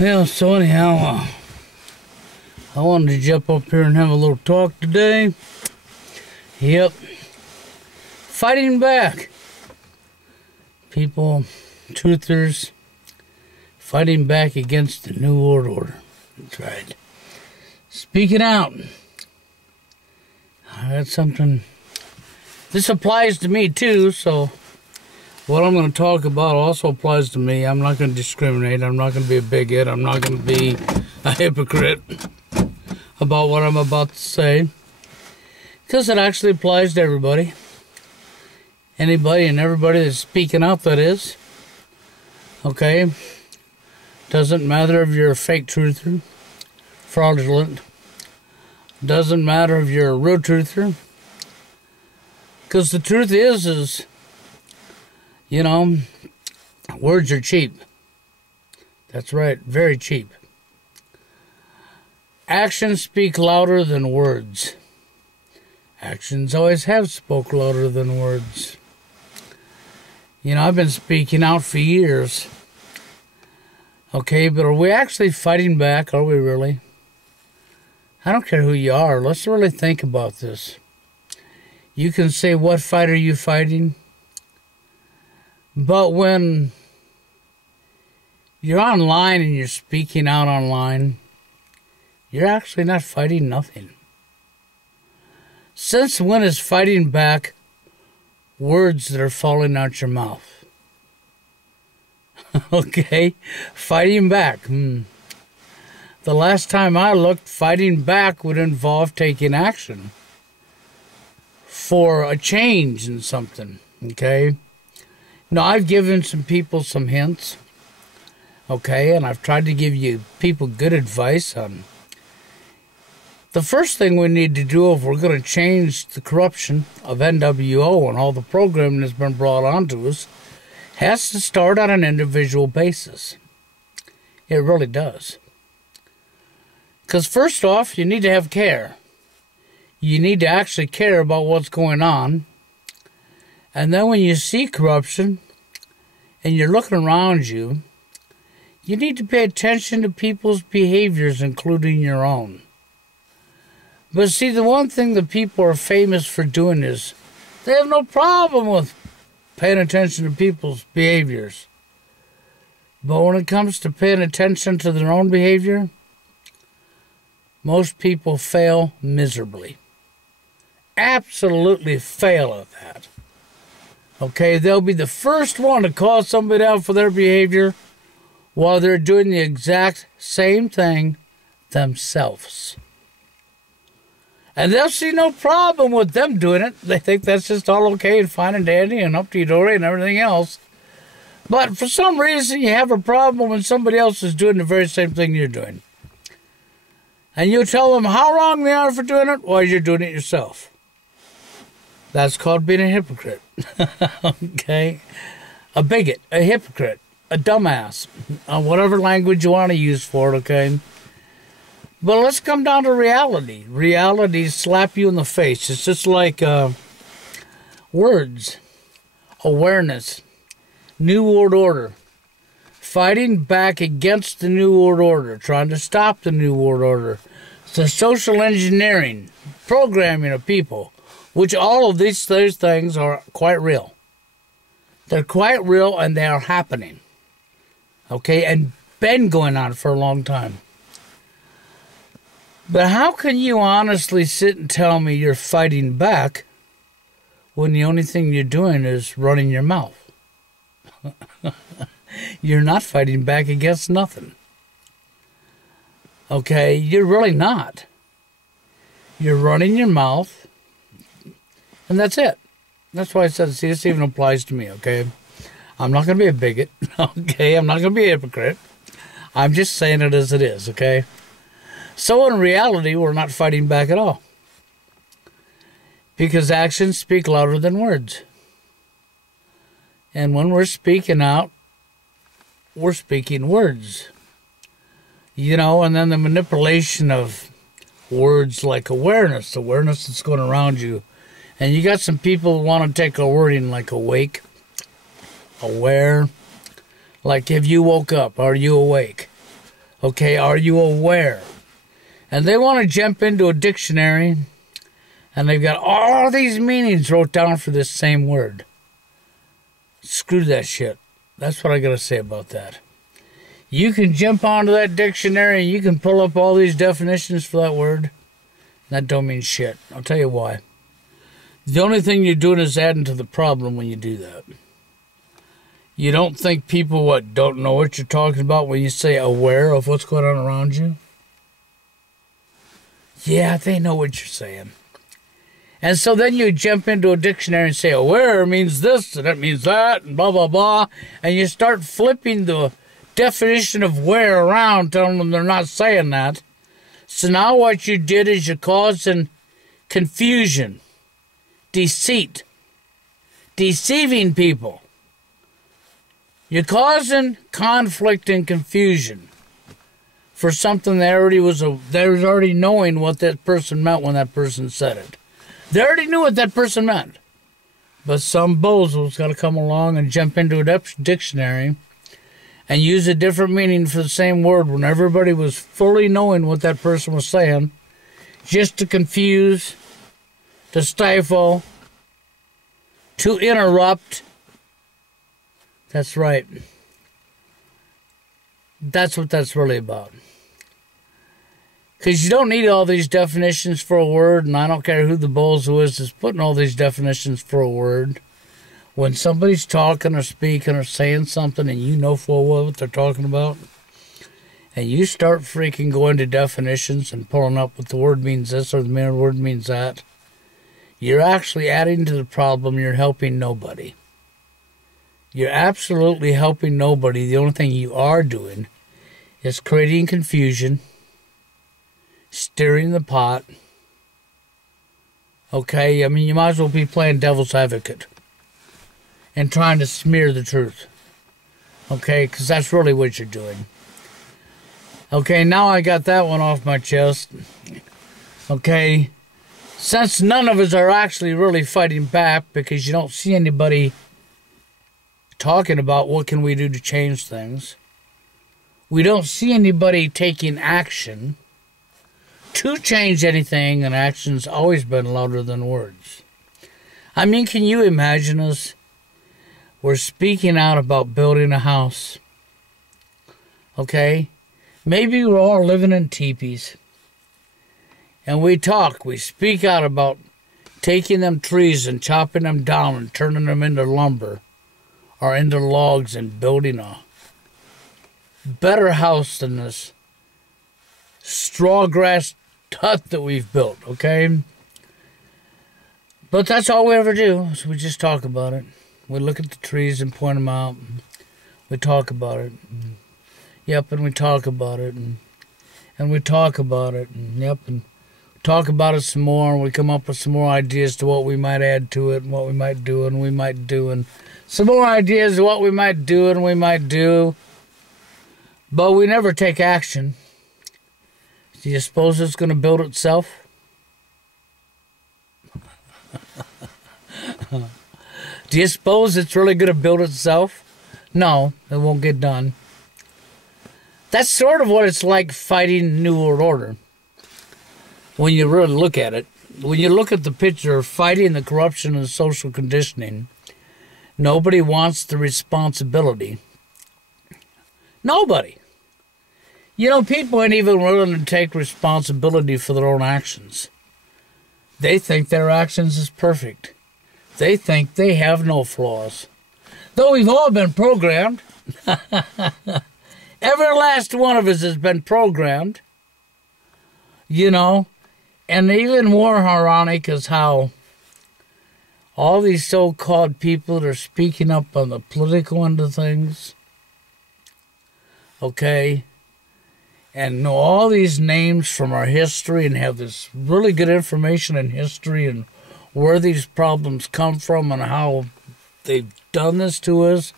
Well, so anyhow, I wanted to jump up here and have a little talk today. Yep. Fighting back. People, truthers, fighting back against the New World Order. That's right. Speaking out. That's something. This applies to me too, so what I'm going to talk about also applies to me. I'm not going to discriminate. I'm not going to be a bigot. I'm not going to be a hypocrite about what I'm about to say, because it actually applies to everybody. Anybody and everybody that's speaking out, that is. Okay? Doesn't matter if you're a fake truther, fraudulent. Doesn't matter if you're a real truther. Because the truth is, you know, words are cheap. That's right, very cheap. Actions speak louder than words. Actions always have spoke louder than words. You know, I've been speaking out for years. Okay, but are we actually fighting back? Are we really? I don't care who you are. Let's really think about this. You can say, what fight are you fighting? But when you're online and you're speaking out online, you're actually not fighting nothing. Since when is fighting back words that are falling out your mouth? Okay, fighting back. The last time I looked, fighting back would involve taking action for a change in something, okay? Now, I've given some people some hints, okay, and I've tried to give you people good advice on the first thing we need to do if we're going to change the corruption of NWO and all the programming that's been brought onto us has to start on an individual basis. It really does. Because first off, you need to have care. You need to actually care about what's going on. And then when you see corruption and you're looking around you, you need to pay attention to people's behaviors, including your own. But see, the one thing that people are famous for doing is they have no problem with paying attention to people's behaviors. But when it comes to paying attention to their own behavior, most people fail miserably. Absolutely fail at that. Okay, they'll be the first one to call somebody out for their behavior while they're doing the exact same thing themselves. And they'll see no problem with them doing it. They think that's just all okay and fine and dandy and up-to-dory and everything else. But for some reason, you have a problem when somebody else is doing the very same thing you're doing. And you tell them how wrong they are for doing it while you're doing it yourself. That's called being a hypocrite. Okay? A bigot, a hypocrite, a dumbass, whatever language you want to use for it, okay? But let's come down to reality. Reality slap you in the face. It's just like words, awareness, New World Order, fighting back against the New World Order, trying to stop the New World Order, the social engineering, programming of people, which all of these things are quite real. They're quite real and they are happening. Okay, and been going on for a long time. But how can you honestly sit and tell me you're fighting back when the only thing you're doing is running your mouth? You're not fighting back against nothing. Okay, you're really not. You're running your mouth, and that's it. That's why I said, see, this even applies to me, okay? I'm not going to be a bigot, okay? I'm not going to be a hypocrite. I'm just saying it as it is, okay? So in reality, we're not fighting back at all. Because actions speak louder than words. And when we're speaking out, we're speaking words. You know, and then the manipulation of words like awareness that's going around you. And you got some people who want to take a wording like awake, aware. Like if you woke up, are you awake? Okay, are you aware? And they want to jump into a dictionary, and they've got all these meanings wrote down for this same word. Screw that shit. That's what I got to say about that. You can jump onto that dictionary and you can pull up all these definitions for that word. That don't mean shit. I'll tell you why. The only thing you're doing is adding to the problem when you do that. You don't think people, don't know what you're talking about when you say aware of what's going on around you? Yeah, they know what you're saying. And so then you jump into a dictionary and say, aware means this, and that means that, and blah, blah, blah. And you start flipping the definition of where around, telling them they're not saying that. So now what you did is you're causing confusion, deceit, deceiving people. You're causing conflict and confusion for something they was already knowing what that person meant when that person said it. They already knew what that person meant. But some bozo's got to come along and jump into a dictionary and use a different meaning for the same word when everybody was fully knowing what that person was saying, just to confuse, to stifle, to interrupt. That's right. That's what that's really about. Because you don't need all these definitions for a word, and I don't care who the bozo is putting all these definitions for a word. When somebody's talking or speaking or saying something and you know full well what they're talking about, and you start freaking going to definitions and pulling up what the word means this or the word means that, you're actually adding to the problem. You're helping nobody. You're absolutely helping nobody. The only thing you are doing is creating confusion, stirring the pot. Okay, I mean, you might as well be playing devil's advocate and trying to smear the truth. Okay, because that's really what you're doing. Okay, now I got that one off my chest. Okay, since none of us are actually really fighting back because you don't see anybody talking about what can we do to change things. We don't see anybody taking action to change anything, and action's always been louder than words. I mean, can you imagine us? We're speaking out about building a house. Okay? Maybe we're all living in teepees. And we speak out about taking them trees and chopping them down and turning them into lumber or into logs and building a better house than this straw grass hut that we've built, okay? But that's all we ever do, is we just talk about it. We look at the trees and point them out. We talk about it. Yep, and we talk about it. And we talk about it. And yep, and talk about it some more. And we come up with some more ideas to what we might add to it and what we might do and we might do. And some more ideas of what we might do and we might do. But we never take action. Do you suppose it's going to build itself? Do you suppose it's really going to build itself? No, it won't get done. That's sort of what it's like fighting New World Order. When you really look at it, when you look at the picture of fighting the corruption and social conditioning, nobody wants the responsibility. Nobody. You know, people ain't even willing to take responsibility for their own actions. They think their actions is perfect. They think they have no flaws. Though we've all been programmed. Every last one of us has been programmed. You know, and even more ironic is how all these so-called people that are speaking up on the political end of things, okay, and know all these names from our history and have this really good information in history and where these problems come from and how they've done this to us.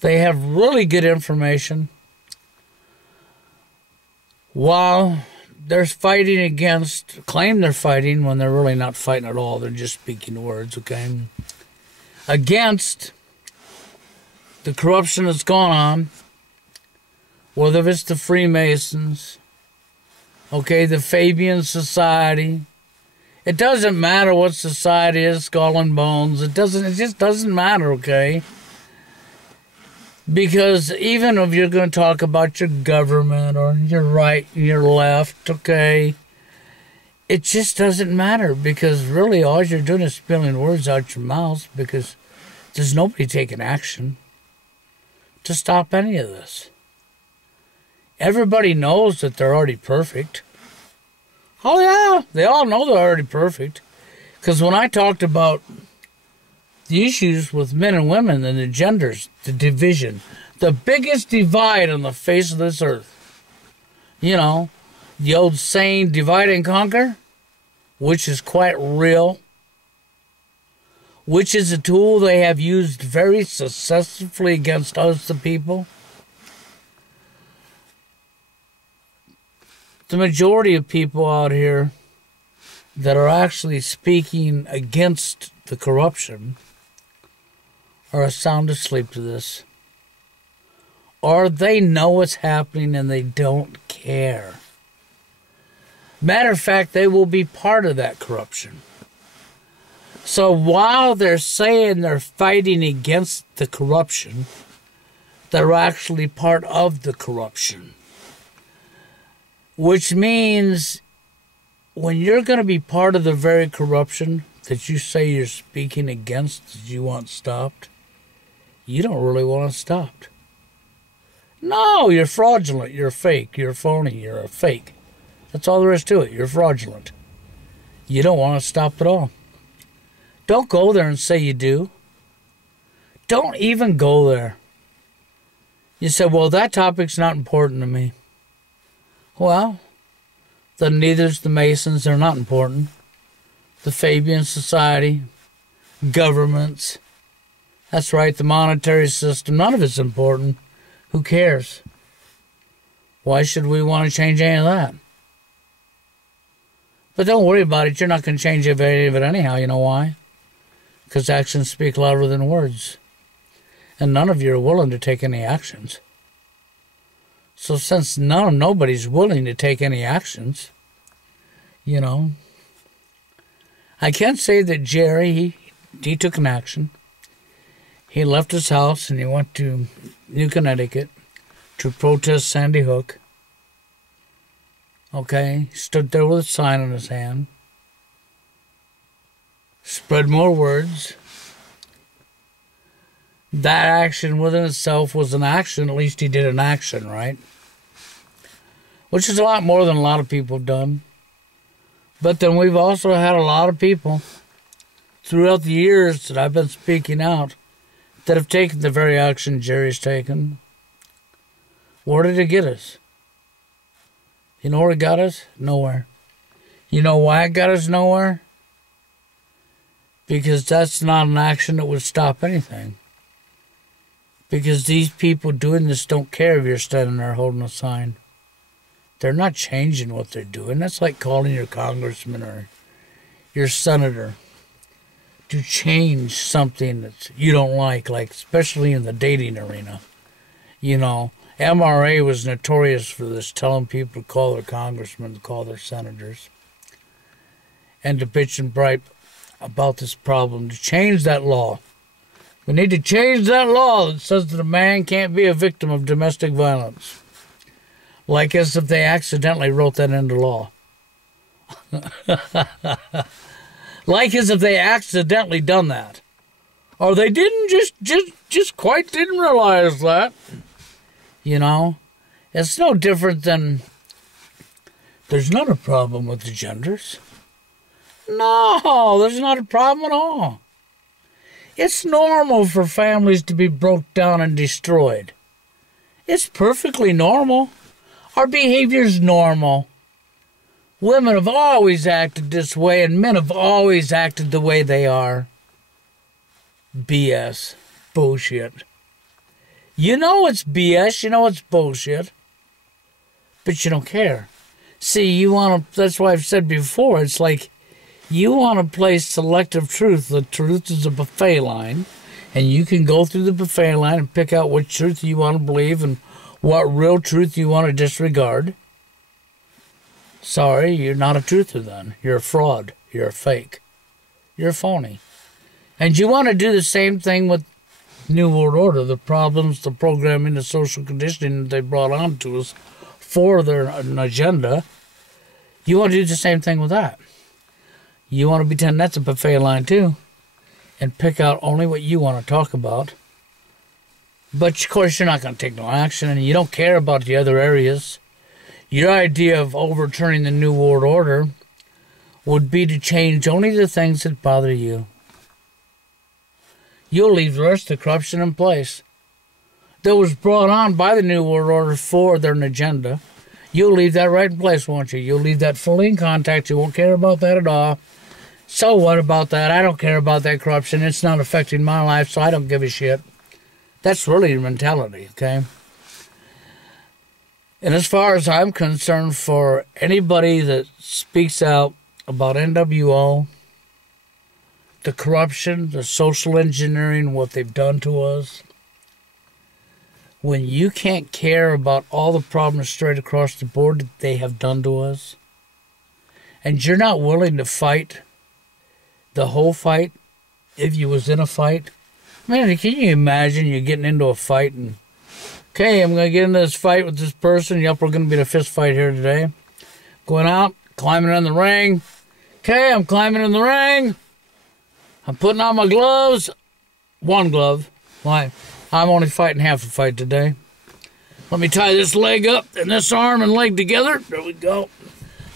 They have really good information. While they're fighting against, claim they're fighting when they're really not fighting at all. They're just speaking words, okay? Against the corruption that's gone on whether it's the Freemasons, okay, the Fabian Society. It doesn't matter what society is, Skull and Bones. It just doesn't matter, okay? Because even if you're going to talk about your government or your right, your left, okay, it just doesn't matter, because really all you're doing is spilling words out your mouth, because there's nobody taking action to stop any of this. Everybody knows that they're already perfect. Oh, yeah, they all know they're already perfect. Because when I talked about the issues with men and women and the genders, the division, the biggest divide on the face of this earth, you know, the old saying, divide and conquer, which is quite real, which is a tool they have used very successfully against us, the people. The majority of people out here that are actually speaking against the corruption are sound asleep to this. Or they know what's happening and they don't care. Matter of fact, they will be part of that corruption. So while they're saying they're fighting against the corruption, they're actually part of the corruption. Which means when you're going to be part of the very corruption that you say you're speaking against, that you want stopped, you don't really want it stopped. No, you're fraudulent, you're fake, you're phony, you're a fake. That's all there is to it. You're fraudulent. You don't want to stop at all. Don't go there and say you do. Don't even go there. You say, well, that topic's not important to me. Well, then neither's the Masons. They're not important. The Fabian Society, governments. That's right, the monetary system. None of it's important. Who cares? Why should we want to change any of that? But don't worry about it. You're not going to change any of it anyhow. You know why? Because actions speak louder than words. And none of you are willing to take any actions. So since nobody's willing to take any actions, you know, I can't say that Jerry, he took an action. He left his house and he went to New Connecticut to protest Sandy Hook. Okay, he stood there with a sign in his hand. Spread more words. That action within itself was an action. At least he did an action, right? Which is a lot more than a lot of people have done. But then we've also had a lot of people throughout the years that I've been speaking out that have taken the very action Jerry's taken. Where did it get us? You know where it got us? Nowhere. You know why it got us nowhere? Because that's not an action that would stop anything. Because these people doing this don't care if you're standing there holding a sign. They're not changing what they're doing. That's like calling your congressman or your senator to change something that you don't like especially in the dating arena. You know, MRA was notorious for this, telling people to call their congressmen, to call their senators, and to bitch and gripe about this problem, to change that law. We need to change that law that says that a man can't be a victim of domestic violence. Like as if they accidentally wrote that into law. Like as if they accidentally done that. Or they didn't just quite didn't realize that. You know? It's no different than there's not a problem with the genders. No, there's not a problem at all. It's normal for families to be broke down and destroyed. It's perfectly normal. Our behavior's normal. Women have always acted this way, and men have always acted the way they are. BS. Bullshit. You know it's BS, you know it's bullshit. But you don't care. See, that's why I've said before, it's like you want to play selective truth. The truth is a buffet line, and you can go through the buffet line and pick out what truth you want to believe and what real truth you want to disregard, sorry, you're not a truther then. You're a fraud. You're a fake. You're a phony. And you want to do the same thing with New World Order, the problems, the programming, the social conditioning that they brought on to us for their agenda. You want to do the same thing with that. You want to pretend that's a buffet line too and pick out only what you want to talk about. But, of course, you're not going to take no action, and you don't care about the other areas. Your idea of overturning the New World Order would be to change only the things that bother you. You'll leave the rest of the corruption in place that was brought on by the New World Order for their agenda. You'll leave that right in place, won't you? You'll leave that fully in contact. You won't care about that at all. So what about that? I don't care about that corruption. It's not affecting my life, so I don't give a shit. That's really your mentality, okay? And as far as I'm concerned, for anybody that speaks out about NWO, the corruption, the social engineering, what they've done to us, when you can't care about all the problems straight across the board that they have done to us, and you're not willing to fight the whole fight if you was in a fight, man, can you imagine you getting into a fight and, okay, I'm going to get into this fight with this person. Yep, we're going to be in a fist fight here today. Going out, climbing in the ring. Okay, I'm climbing in the ring. I'm putting on my gloves. One glove. Why? I'm only fighting half the fight today. Let me tie this leg up and this arm and leg together. There we go.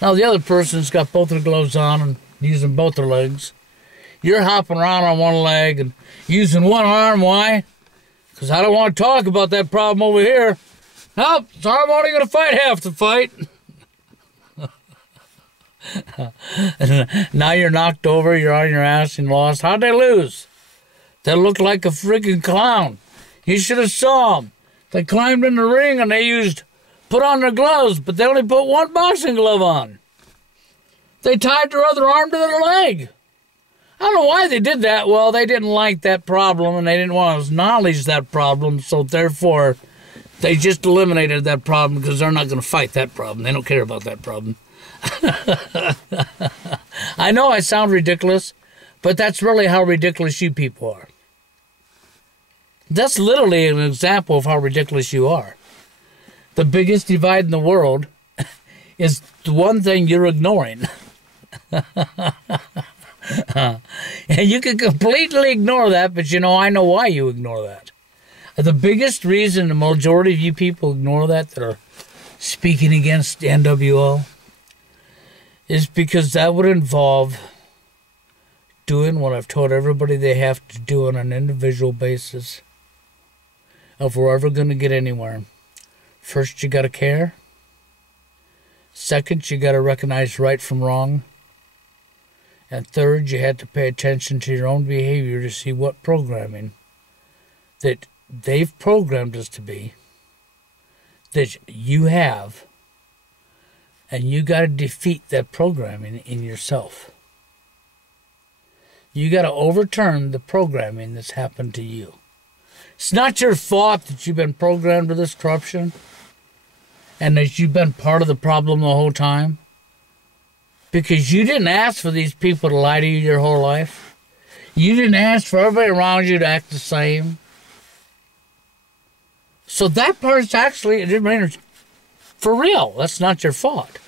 Now the other person's got both their gloves on and using both their legs. You're hopping around on one leg and using one arm. Why? Because I don't want to talk about that problem over here. Nope, so I'm only going to fight half the fight. Now you're knocked over, you're on your ass and lost. How'd they lose? They looked like a freaking clown. You should have saw them. They climbed in the ring and they put on their gloves, but they only put one boxing glove on. They tied their other arm to their leg. I don't know why they did that. Well, they didn't like that problem, and they didn't want to acknowledge that problem, so therefore they just eliminated that problem because they're not going to fight that problem. They don't care about that problem. I know I sound ridiculous, but that's really how ridiculous you people are. That's literally an example of how ridiculous you are. The biggest divide in the world is the one thing you're ignoring. And you can completely ignore that, but I know why you ignore that. The biggest reason the majority of you people ignore that are speaking against the NWO is because that would involve doing what I've told everybody they have to do on an individual basis. If we're ever going to get anywhere, first you got to care. Second, you got to recognize right from wrong. And third, you had to pay attention to your own behavior to see what programming that they've programmed us to be, that you have, and you got to defeat that programming in yourself. You got to overturn the programming that's happened to you. It's not your fault that you've been programmed with this corruption and that you've been part of the problem the whole time. Because you didn't ask for these people to lie to you your whole life. You didn't ask for everybody around you to act the same. So that part's actually, for real, that's not your fault.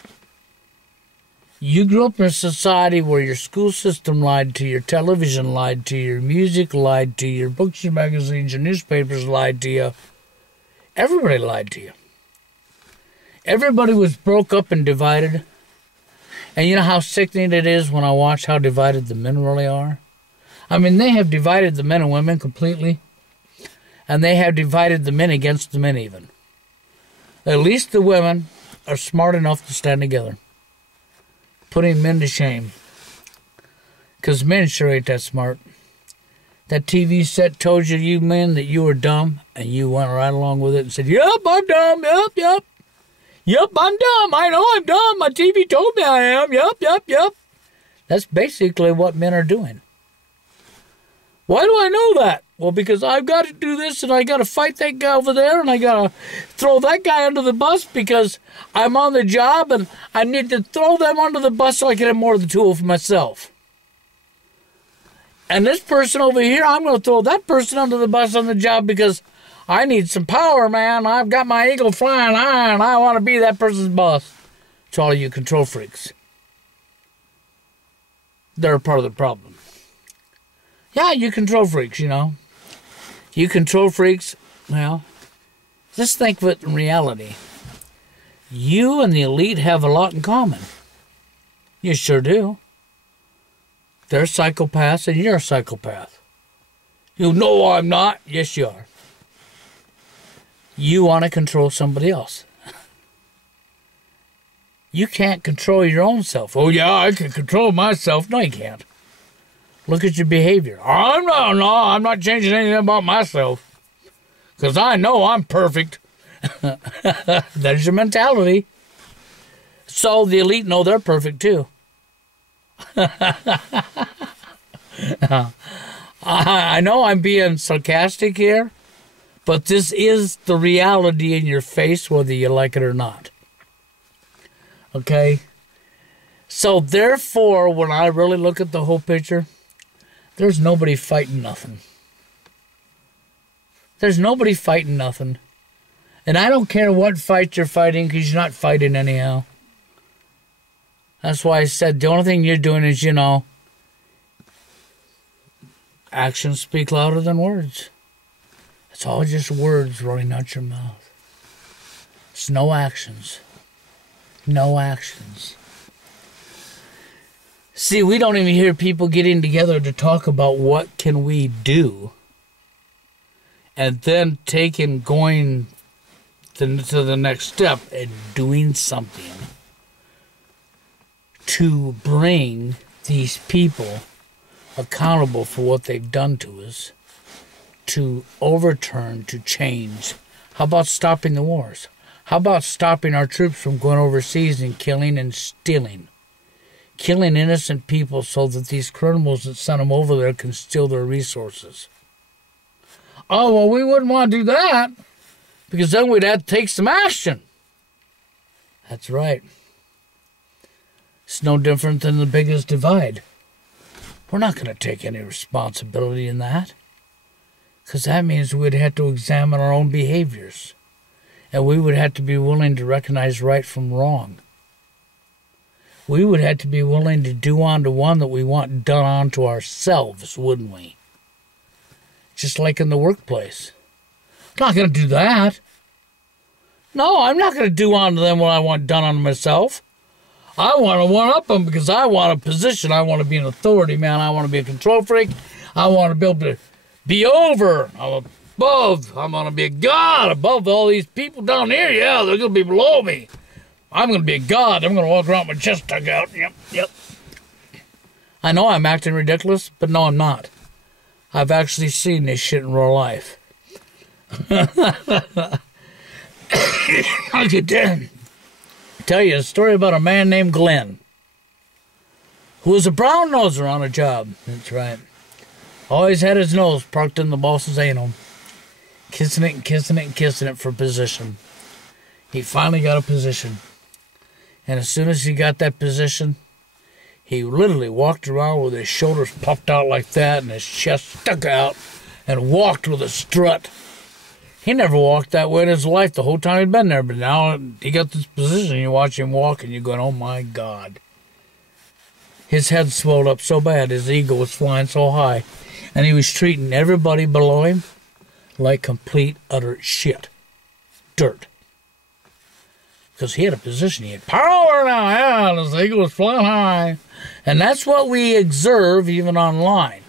You grew up in a society where your school system lied to you, your television lied to you, your music lied to you, your books, your magazines, your newspapers lied to you. Everybody lied to you. Everybody was broke up and divided. And you know how sickening it is when I watch how divided the men really are? I mean, they have divided the men and women completely. And they have divided the men against the men even. At least the women are smart enough to stand together. Putting men to shame. Because men sure ain't that smart. That TV set told you men that you were dumb, and you went right along with it and said, yep, I'm dumb, yep. Yep, I'm dumb. I know I'm dumb. My TV told me I am. Yep. That's basically what men are doing. Why do I know that? Well, because I've got to do this, and I got to fight that guy over there, and I got to throw that guy under the bus because I'm on the job, and I need to throw them under the bus so I can have more of the tool for myself. And this person over here, I'm going to throw that person under the bus on the job because I need some power, man. I've got my eagle flying high, and I want to be that person's boss. To all you control freaks. They're a part of the problem. Yeah, you control freaks, you know. You control freaks, well, just think of it in reality. You and the elite have a lot in common. You sure do. They're psychopaths and you're a psychopath. You know I'm not. Yes, you are. You want to control somebody else. You can't control your own self. Oh, yeah, I can control myself. No, you can't. Look at your behavior. I'm not changing anything about myself. Because I know I'm perfect. That's your mentality. So the elite know they're perfect too. I know I'm being sarcastic here, but this is the reality in your face, whether you like it or not. Okay? So therefore, when I really look at the whole picture, there's nobody fighting nothing. There's nobody fighting nothing. And I don't care what fight you're fighting, because you're not fighting anyhow. That's why I said the only thing you're doing is, you know, actions speak louder than words. It's all just words running out your mouth. It's no actions. No actions. See, we don't even hear people getting together to talk about what can we do. And then going to the next step and doing something to bring these people accountable for what they've done to us, to overturn, to change. How about stopping the wars? How about stopping our troops from going overseas and killing and stealing? Killing innocent people so that these criminals that sent them over there can steal their resources. Oh, well, we wouldn't want to do that because then we'd have to take some action. That's right. It's no different than the biggest divide. We're not going to take any responsibility in that because that means we'd have to examine our own behaviors and we would have to be willing to recognize right from wrong. We would have to be willing to do unto one that we want done unto ourselves, wouldn't we? Just like in the workplace. I'm not going to do that. No, I'm not going to do unto them what I want done unto myself. I want to one-up them because I want a position. I want to be an authority, man. I want to be a control freak. I want to be able to be over. I'm above. I want to be a god above all these people down here. Yeah, they're going to be below me. I'm going to be a god. I'm going to walk around with my chest stuck out. Yep. I know I'm acting ridiculous, but no, I'm not. I've actually seen this shit in real life. I could tell you a story about a man named Glenn, who was a brown noser on a job. That's right. Always had his nose parked in the boss's anal, kissing it and kissing it and kissing it for position. He finally got a position. And as soon as he got that position, he literally walked around with his shoulders puffed out like that and his chest stuck out and walked with a strut. He never walked that way in his life the whole time he'd been there, but now he got this position, you watch him walk and you're going, oh my God. His head swelled up so bad, his ego was flying so high, and he was treating everybody below him like complete, utter shit. Dirt. Because he had a position, he had power now, yeah, and his ego was flying high. And that's what we observe even online.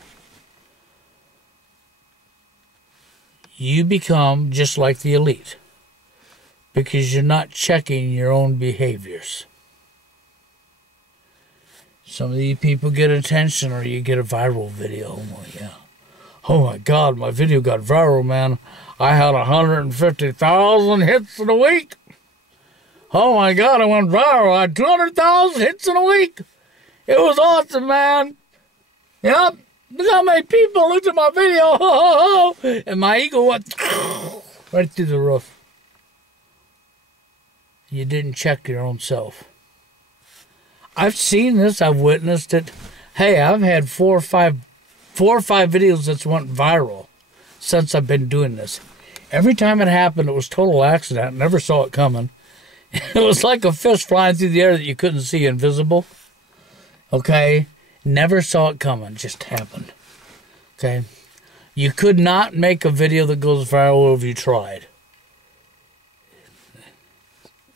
You become just like the elite because you're not checking your own behaviors. Some of you people get attention or you get a viral video. Well, yeah. Oh my God, my video got viral, man. I had 150,000 hits in a week. Oh my God, I went viral. I had 200,000 hits in a week. It was awesome, man. Yep. Look how many people looked at my video. And my ego went right through the roof. You didn't check your own self. I've seen this. I've witnessed it. Hey, I've had four or five videos that went viral since I've been doing this. Every time it happened, it was total accident. Never saw it coming. It was like a fish flying through the air that you couldn't see, invisible. Okay? Never saw it coming. Just happened. Okay? You could not make a video that goes viral if you tried.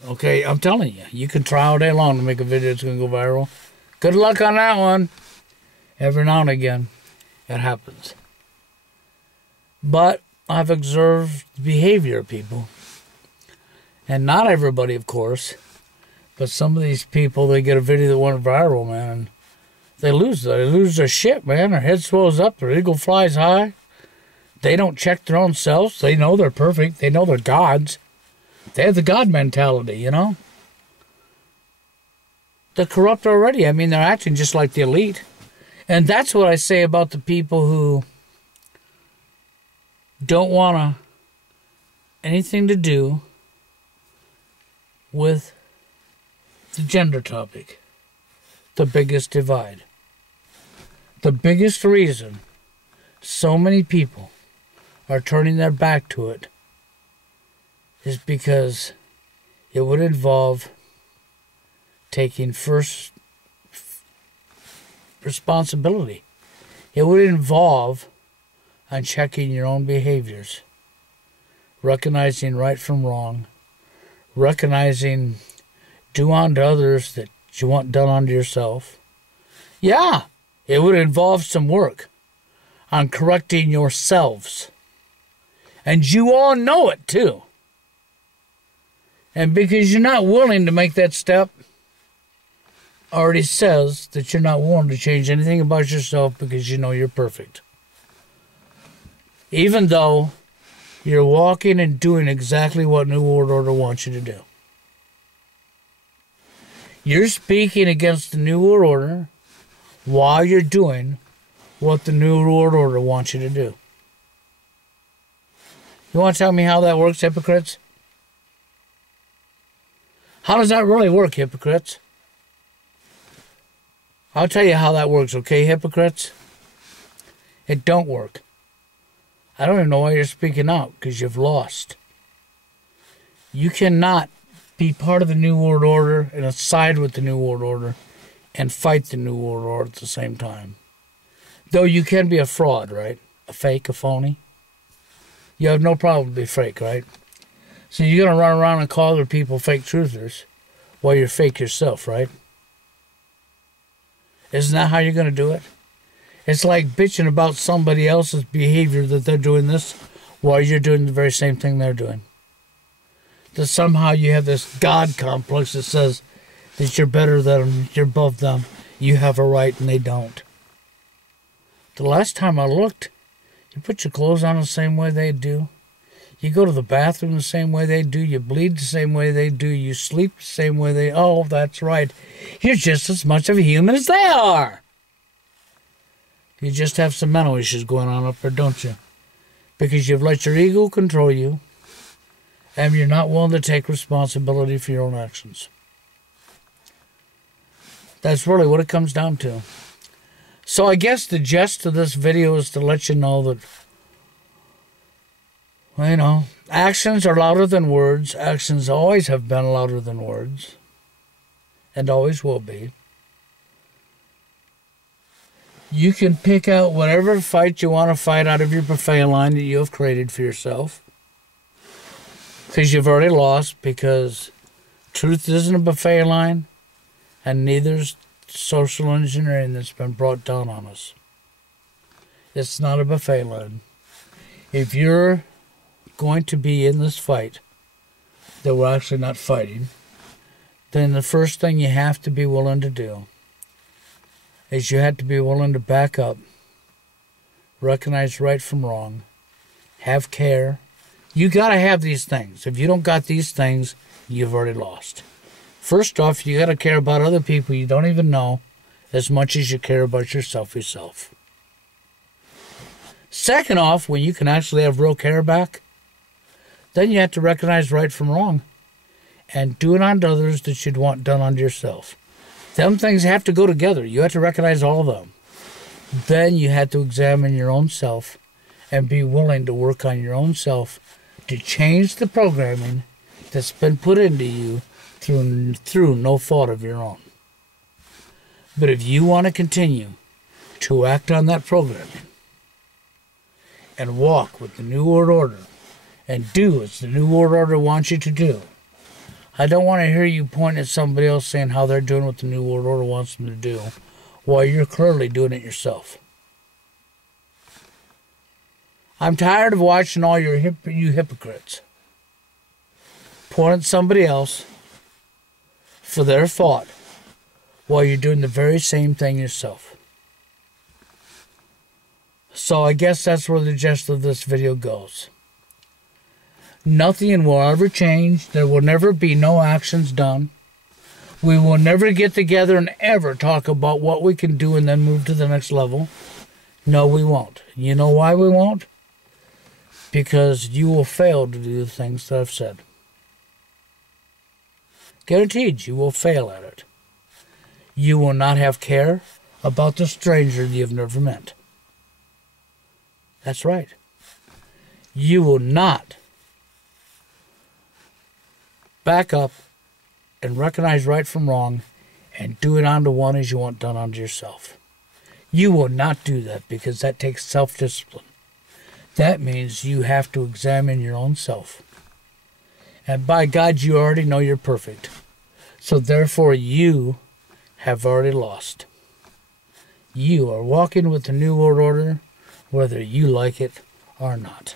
Okay? I'm telling you. You can try all day long to make a video that's going to go viral. Good luck on that one. Every now and again, it happens. But I've observed the behavior of people. And not everybody, of course. But some of these people, they get a video that went viral, man, and they lose their shit, man. Their head swells up. Their ego flies high. They don't check their own selves. They know they're perfect. They know they're gods. They have the God mentality, you know. They're corrupt already. I mean, they're acting just like the elite. And that's what I say about the people who don't want anything to do with the gender topic. The biggest divide. The biggest reason so many people are turning their back to it is because it would involve taking first responsibility. It would involve unchecking your own behaviors, recognizing right from wrong, recognizing do unto others that you want done unto yourself. Yeah, it would involve some work on correcting yourselves. And you all know it too. And because you're not willing to make that step, already says that you're not willing to change anything about yourself because you know you're perfect. Even though you're walking and doing exactly what New World Order wants you to do. You're speaking against the New World Order while you're doing what the New World Order wants you to do. You want to tell me how that works, hypocrites? How does that really work, hypocrites? I'll tell you how that works, okay, hypocrites? It don't work. I don't even know why you're speaking out, because you've lost. You cannot be part of the New World Order and side with the New World Order and fight the New World Order at the same time. Though you can be a fraud, right? A fake, a phony. You have no problem to be fake, right? So you're going to run around and call other people fake truthers while you're fake yourself, right? Isn't that how you're going to do it? It's like bitching about somebody else's behavior that they're doing this while you're doing the very same thing they're doing. That somehow you have this God complex that says that you're better than them, you're above them, you have a right and they don't. The last time I looked, you put your clothes on the same way they do. You go to the bathroom the same way they do. You bleed the same way they do. You sleep the same way they... Oh, that's right. You're just as much of a human as they are. You just have some mental issues going on up there, don't you? Because you've let your ego control you. And you're not willing to take responsibility for your own actions. That's really what it comes down to. So I guess the gist of this video is to let you know that, well, you know, actions are louder than words. Actions always have been louder than words. And always will be. You can pick out whatever fight you want to fight out of your buffet line that you have created for yourself. Because you've already lost, because truth isn't a buffet line, and neither's social engineering that's been brought down on us. It's not a buffet line. If you're going to be in this fight that we're actually not fighting, then the first thing you have to be willing to do is you have to be willing to back up, recognize right from wrong, have care. You got to have these things. If you don't got these things, you've already lost. First off, you got to care about other people you don't even know as much as you care about yourself. Second off, when you can actually have real care back, then you have to recognize right from wrong and do it unto others that you'd want done unto yourself. Them things have to go together. You have to recognize all of them. Then you have to examine your own self and be willing to work on your own self to change the programming that's been put into you through no fault of your own. But if you want to continue to act on that programming and walk with the New World Order and do as the New World Order wants you to do, I don't want to hear you point at somebody else saying how they're doing what the New World Order wants them to do while you're clearly doing it yourself. I'm tired of watching all you hypocrites point at somebody else for their fault while you're doing the very same thing yourself. So I guess that's where the gist of this video goes. Nothing will ever change. There will never be no actions done. We will never get together and ever talk about what we can do and then move to the next level. No, we won't. You know why we won't? Because you will fail to do the things that I've said. Guaranteed, you will fail at it. You will not have care about the stranger that you've never met. That's right. You will not back up and recognize right from wrong and do it unto one as you want done unto yourself. You will not do that because that takes self-discipline. That means you have to examine your own self. And by God, you already know you're perfect. So therefore, you have already lost. You are walking with the New World Order, whether you like it or not.